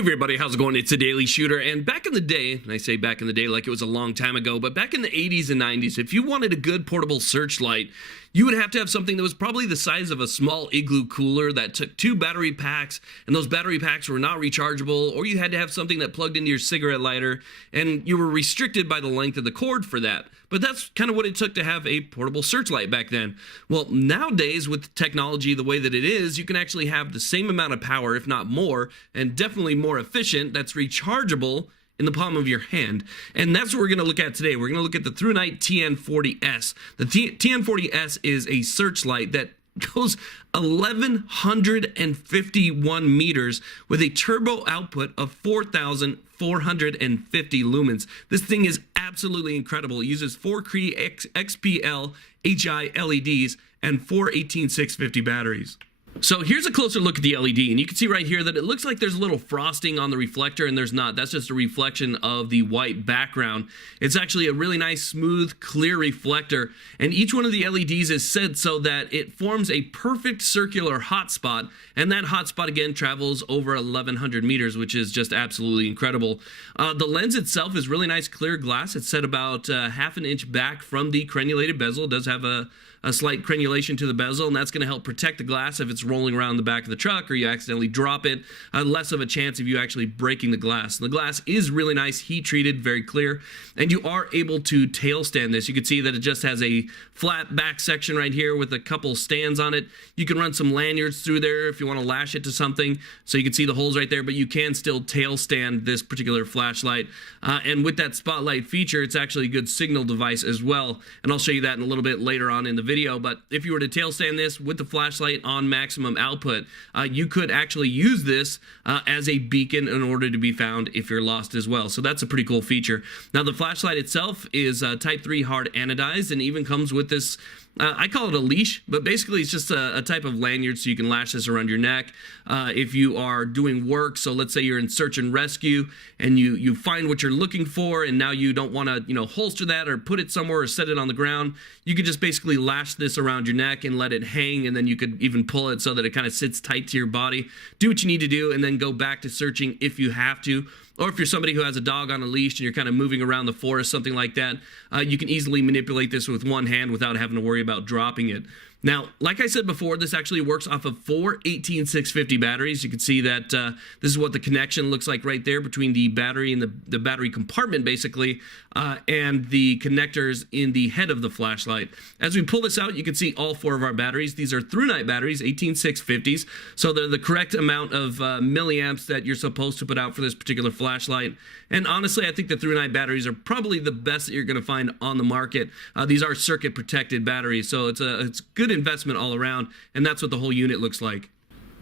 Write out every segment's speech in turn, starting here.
everybody, how's it going? It's a Daily Shooter, and back in the day, and I say back in the day like it was a long time ago, but back in the 80s and 90s, if you wanted a good portable searchlight, you would have to have something that was probably the size of a small igloo cooler that took 2 battery packs, and those battery packs were not rechargeable, or you had to have something that plugged into your cigarette lighter, and you were restricted by the length of the cord for that. But that's kind of what it took to have a portable searchlight back then. Well, nowadays, with technology the way that it is, you can actually have the same amount of power, if not more, and definitely more efficient, that's rechargeable in the palm of your hand. And that's what we're going to look at today. We're going to look at the ThruNite TN40S. The TN40S is a searchlight that goes 1,151 meters with a turbo output of 4,450 lumens. This thing is absolutely incredible. It uses 4 Cree XPL HI LEDs and 4 18650 batteries. So here's a closer look at the LED, and you can see right here that it looks like there's a little frosting on the reflector, and there's not. That's just a reflection of the white background. It's actually a really nice, smooth, clear reflector, and each one of the LEDs is set so that it forms a perfect circular hotspot, and that hotspot again travels over 1,100 meters, which is just absolutely incredible. The lens itself is really nice, clear glass. It's set about half an inch back from the crenulated bezel. It does have a slight crenulation to the bezel, and that's going to help protect the glass if it's rolling around the back of the truck or you accidentally drop it. Less of a chance of you actually breaking the glass. The glass is really nice, heat treated, very clear, and you are able to tail stand this. You can see that it just has a flat back section right here with a couple stands on it. You can run some lanyards through there if you want to lash it to something, so you can see the holes right there, but you can still tail stand this particular flashlight. And with that spotlight feature, it's actually a good signal device as well, and I'll show you that in a little bit later on in the video. But if you were to tail stand this with the flashlight on maximum output, you could actually use this as a beacon in order to be found if you're lost as well. So that's a pretty cool feature. Now the flashlight itself is type 3 hard anodized, and even comes with this I call it a leash, but basically it's just a type of lanyard so you can lash this around your neck. If you are doing work, so let's say you're in search and rescue and you find what you're looking for, and now you don't want to holster that or put it somewhere or set it on the ground, you could just basically lash this around your neck and let it hang, and then you could even pull it so that it kind of sits tight to your body. Do what you need to do and then go back to searching if you have to. Or if you're somebody who has a dog on a leash and you're kind of moving around the forest, something like that, you can easily manipulate this with one hand without having to worry about dropping it. Now, like I said before, this actually works off of 4 18650 batteries. You can see that this is what the connection looks like right there between the battery and the battery compartment, basically, and the connectors in the head of the flashlight. As we pull this out, you can see all 4 of our batteries. These are ThruNite batteries, 18650s, so they're the correct amount of milliamps that you're supposed to put out for this particular flashlight. And honestly, I think the ThruNite batteries are probably the best that you're going to find on the market. These are circuit protected batteries, so it's good investment all around, and that's what the whole unit looks like.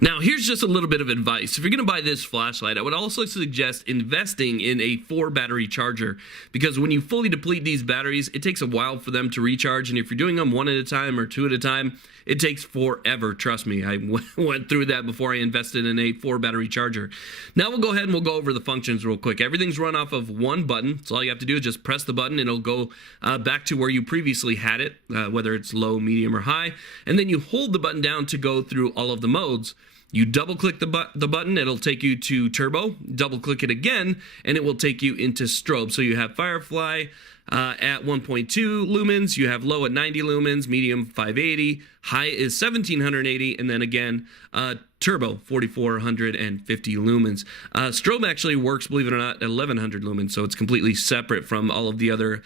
Now, here's just a little bit of advice. If you're going to buy this flashlight, I would also suggest investing in a 4-battery charger, because when you fully deplete these batteries, it takes a while for them to recharge, and if you're doing them 1 at a time or 2 at a time, it takes forever. Trust me, I went through that before I invested in a 4-battery charger. Now we'll go ahead and we'll go over the functions real quick. Everything's run off of one button, so all you have to do is just press the button, and it'll go back to where you previously had it, whether it's low, medium, or high, and then you hold the button down to go through all of the modes. You double click the button, it'll take you to turbo, double click it again, and it will take you into strobe. So you have Firefly at 1.2 lumens, you have low at 90 lumens, medium 580, high is 1780, and then again, turbo 4450 lumens. Strobe actually works, believe it or not, at 1100 lumens, so it's completely separate from all of the other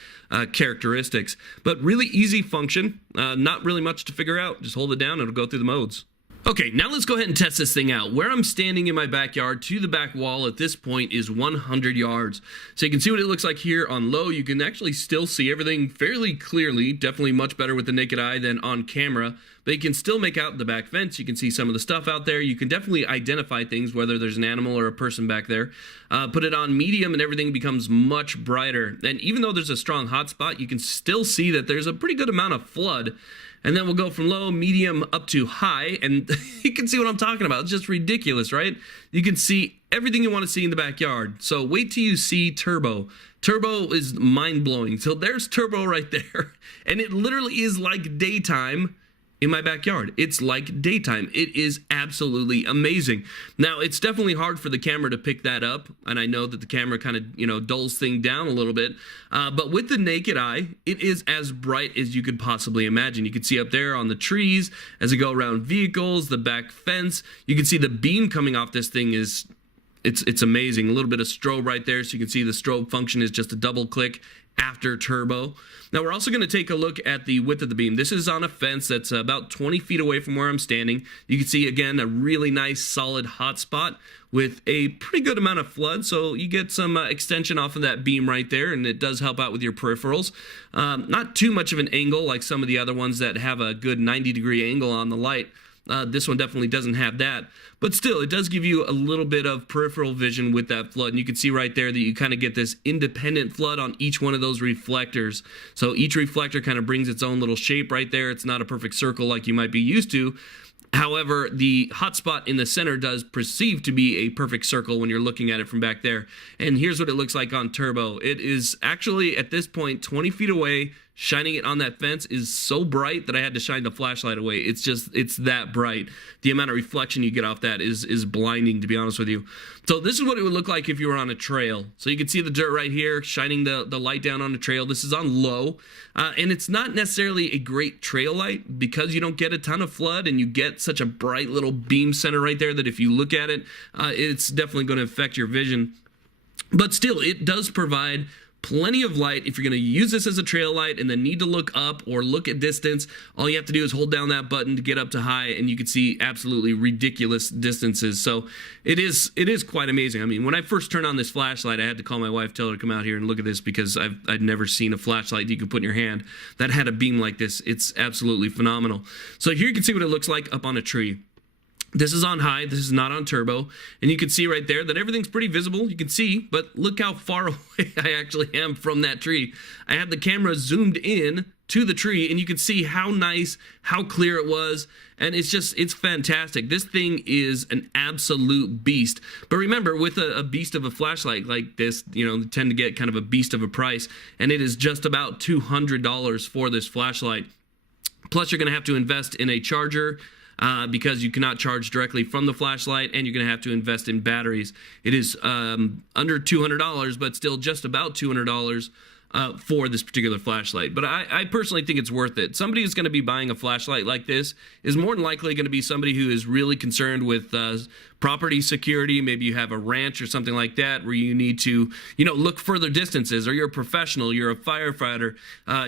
characteristics. But really easy function, not really much to figure out. Just hold it down, it'll go through the modes. Okay, now let's go ahead and test this thing out. Where I'm standing in my backyard to the back wall at this point is 100 yards. So you can see what it looks like here on low. You can actually still see everything fairly clearly, definitely much better with the naked eye than on camera. But you can still make out the back fence. You can see some of the stuff out there. You can definitely identify things, whether there's an animal or a person back there. Put it on medium and everything becomes much brighter. And even though there's a strong hotspot, you can still see that there's a pretty good amount of flood. And then we'll go from low, medium, up to high, and you can see what I'm talking about. It's just ridiculous, right? You can see everything you want to see in the backyard. So wait till you see turbo. Turbo is mind-blowing. So there's turbo right there, and it literally is like daytime in my backyard. It's like daytime. It is absolutely amazing. Now, it's definitely hard for the camera to pick that up, and I know that the camera kind of, you know, dulls things down a little bit, but with the naked eye, it is as bright as you could possibly imagine. You can see up there on the trees as I go around vehicles, the back fence. You can see the beam coming off this thing is it's amazing. A little bit of strobe right there, so you can see the strobe function is just a double click after turbo. Now we're also going to take a look at the width of the beam. This is on a fence that's about 20 feet away from where I'm standing. You can see again a really nice solid hot spot with a pretty good amount of flood, so you get some extension off of that beam right there, and it does help out with your peripherals. Not too much of an angle like some of the other ones that have a good 90-degree angle on the light. This one definitely doesn't have that, but still it does give you a little bit of peripheral vision with that flood, and you can see right there that you kind of get this independent flood on each one of those reflectors. So each reflector kind of brings its own little shape right there. It's not a perfect circle like you might be used to. However, the hotspot in the center does perceive to be a perfect circle when you're looking at it from back there. And here's what it looks like on turbo. It is actually at this point 20 feet away. Shining it on that fence is so bright that I had to shine the flashlight away. It's that bright. The amount of reflection you get off that is blinding, to be honest with you. So this is what it would look like if you were on a trail. So you can see the dirt right here, shining the light down on the trail. This is on low, and it's not necessarily a great trail light because you don't get a ton of flood and you get such a bright little beam center right there that if you look at it, it's definitely going to affect your vision. But still, it does provide plenty of light. If you're going to use this as a trail light and then need to look up or look at distance, all you have to do is hold down that button to get up to high, and you can see absolutely ridiculous distances. So it is quite amazing. I mean, when I first turned on this flashlight, I had to call my wife, tell her to come out here and look at this, because I'd never seen a flashlight you could put in your hand that had a beam like this. It's absolutely phenomenal. So here you can see what it looks like up on a tree. This is on high, this is not on turbo, and you can see right there that everything's pretty visible. You can see, but look how far away I actually am from that tree. I had the camera zoomed in to the tree, and you can see how nice, how clear it was, and it's fantastic. This thing is an absolute beast. But remember, with a beast of a flashlight like this, you know, you tend to get kind of a beast of a price, and it is just about $200 for this flashlight. Plus, you're going to have to invest in a charger, because you cannot charge directly from the flashlight, and you're going to have to invest in batteries. It is under $200, but still just about $200 for this particular flashlight. But I personally think it's worth it. Somebody who's going to be buying a flashlight like this is more than likely going to be somebody who is really concerned with property security. Maybe you have a ranch or something like that where you need to, you know, look further distances, or you're a professional, you're a firefighter,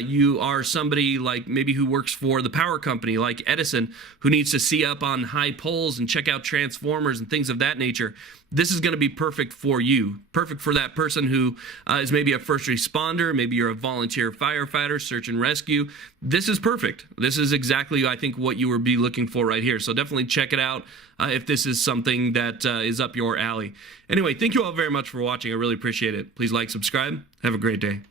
you are somebody like maybe who works for the power company like Edison, who needs to see up on high poles and check out transformers and things of that nature. This is going to be perfect for you, perfect for that person who is maybe a first responder, maybe you're a volunteer firefighter, search and rescue. This is perfect. This is exactly, I think, what you would be looking for right here. So definitely check it out if this is something that is up your alley. Anyway, thank you all very much for watching. I really appreciate it. Please like, subscribe. Have a great day.